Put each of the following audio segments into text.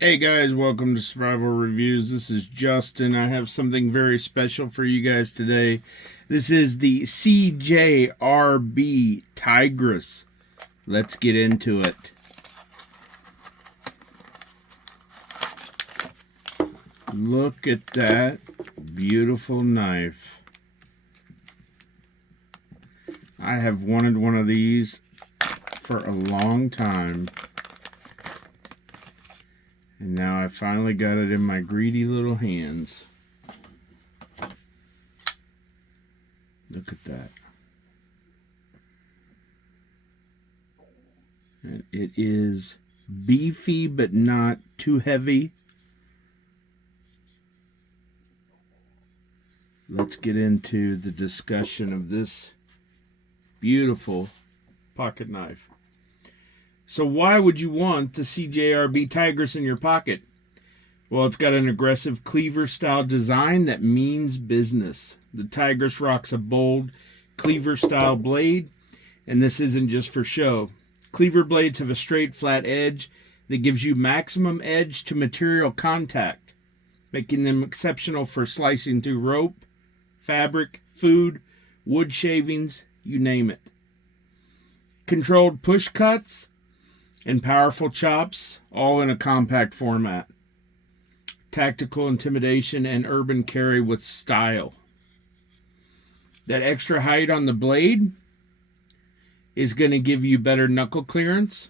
Hey guys, welcome to Survival Reviews. This is Justin. I have something very special for you guys today. This is the CJRB Tigris. Let's get into it. Look at that beautiful knife. I have wanted one of these for a long time. And now I finally got it in my greedy little hands. Look at that. And it is beefy but not too heavy. Let's get into the discussion of this beautiful pocket knife. So why would you want the CJRB Tigris in your pocket? Well, it's got an aggressive cleaver-style design that means business. The Tigris rocks a bold cleaver-style blade, and this isn't just for show. Cleaver blades have a straight, flat edge that gives you maximum edge to material contact, making them exceptional for slicing through rope, fabric, food, wood shavings, you name it. Controlled push cuts and powerful chops, all in a compact format. Tactical intimidation and urban carry with style. That extra height on the blade is going to give you better knuckle clearance.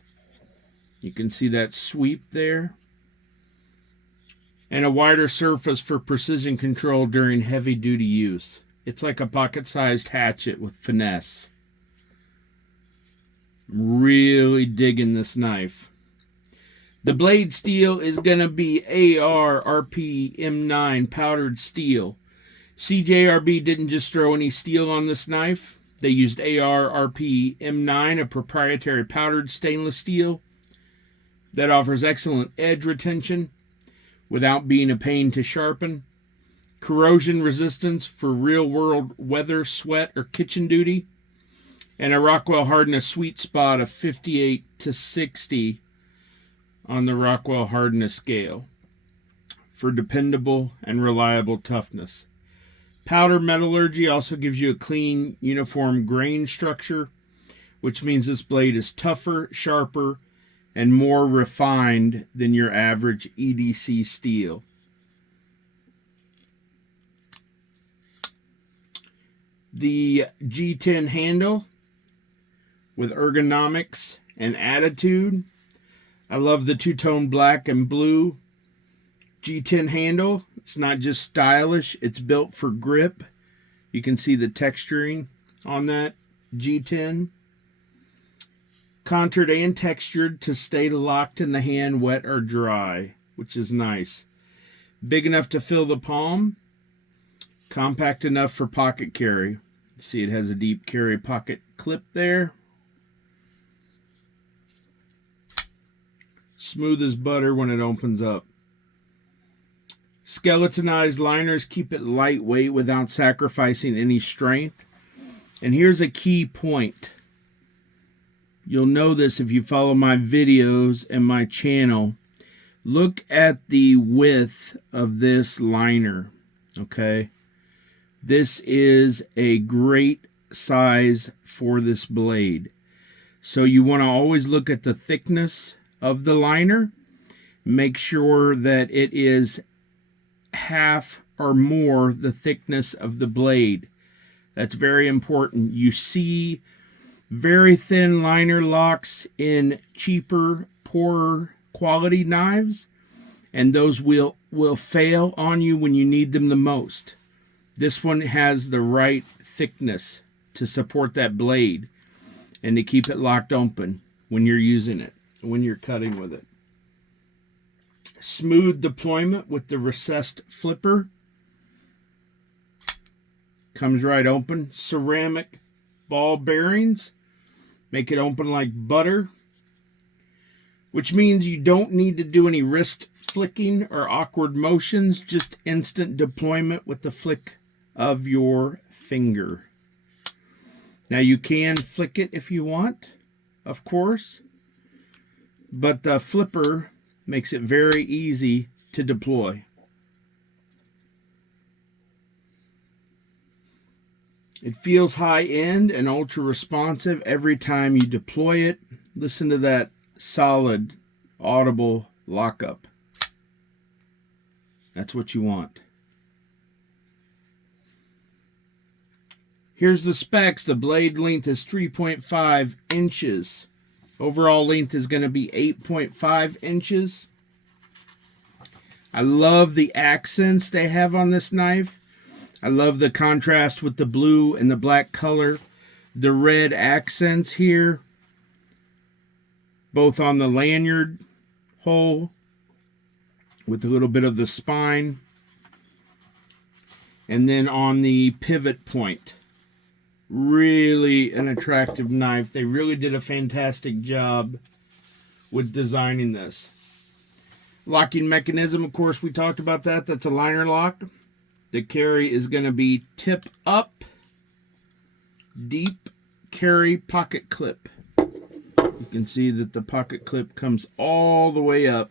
You can see that sweep there. And a wider surface for precision control during heavy-duty use. It's like a pocket-sized hatchet with finesse. Really digging this knife. The blade steel is going to be AR-RPM9 powdered steel. CJRB didn't just throw any steel on this knife. They used AR-RPM9, a proprietary powdered stainless steel that offers excellent edge retention without being a pain to sharpen, corrosion resistance for real-world weather, sweat, or kitchen duty, and a Rockwell hardness sweet spot of 58 to 60 on the Rockwell hardness scale for dependable and reliable toughness. Powder metallurgy also gives you a clean, uniform grain structure, which means this blade is tougher, sharper, and more refined than your average EDC steel. The G10 handle with ergonomics and attitude. I love the two-tone black and blue G10 handle. It's not just stylish, it's built for grip. You can see the texturing on that G10. Contoured and textured to stay locked in the hand, wet or dry, which is nice. Big enough to fill the palm. Compact enough for pocket carry. See, it has a deep carry pocket clip there. Smooth as butter when it opens up. Skeletonized liners keep it lightweight without sacrificing any strength. And here's a key point. You'll know this if you follow my videos and my channel. Look at the width of this liner, okay? This is a great size for this blade. So you want to always look at the thickness of the liner. Make sure that it is half or more the thickness of the blade. That's very important. You see very thin liner locks in cheaper, poorer quality knives, and those will fail on you when you need them the most. This one has the right thickness to support that blade and to keep it locked open when you're using it, when you're cutting with it. Smooth deployment with the recessed flipper. Comes right open. Ceramic ball bearings make it open like butter, which means you don't need to do any wrist flicking or awkward motions, just instant deployment with the flick of your finger. Now you can flick it if you want, of course, but the flipper makes it very easy to deploy. It feels high-end and ultra-responsive every time you deploy it. Listen to that solid, audible lockup. That's what you want. Here's the specs. The blade length is 3.5 inches. Overall length is going to be 8.5 inches. I love the accents they have on this knife. I love the contrast with the blue and the black color. The red accents here, both on the lanyard hole with a little bit of the spine, and then on the pivot point. Really an attractive knife. They really did a fantastic job with designing this. Locking mechanism, of course, we talked about that. That's a liner lock. The carry is going to be tip up, deep carry pocket clip. You can see that the pocket clip comes all the way up,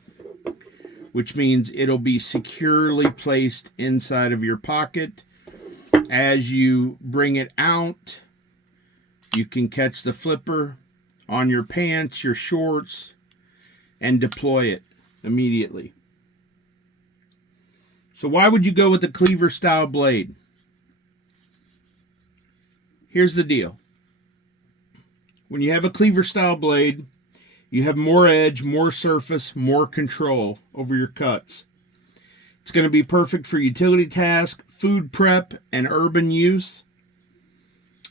which means it'll be securely placed inside of your pocket. As you bring it out, you can catch the flipper on your pants, your shorts, and deploy it immediately. So why would you go with the cleaver style blade? Here's the deal. When you have a cleaver style blade, you have more edge, more surface, more control over your cuts. It's going to be perfect for utility tasks, food prep, and urban use.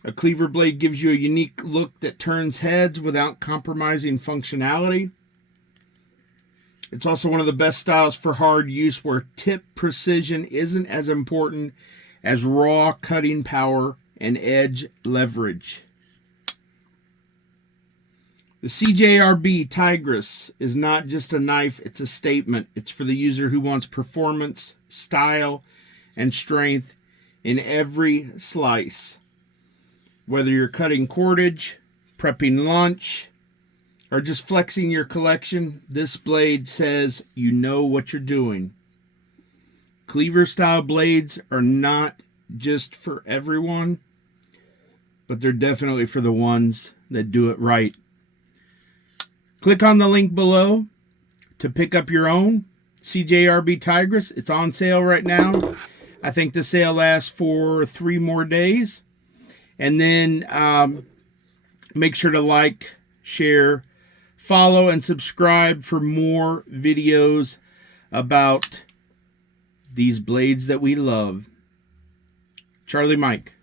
A cleaver blade gives you a unique look that turns heads without compromising functionality. It's also one of the best styles for hard use where tip precision isn't as important as raw cutting power and edge leverage. The CJRB Tigris is not just a knife, it's a statement. It's for the user who wants performance, style, and strength in every slice. Whether you're cutting cordage, prepping lunch, or just flexing your collection, this blade says you know what you're doing. Cleaver style blades are not just for everyone, but they're definitely for the ones that do it right. Click on the link below to pick up your own CJRB Tigris. It's on sale right now. I think the sale lasts for 3 more days. And then make sure to like, share, follow, and subscribe for more videos about these blades that we love. Charlie Mike.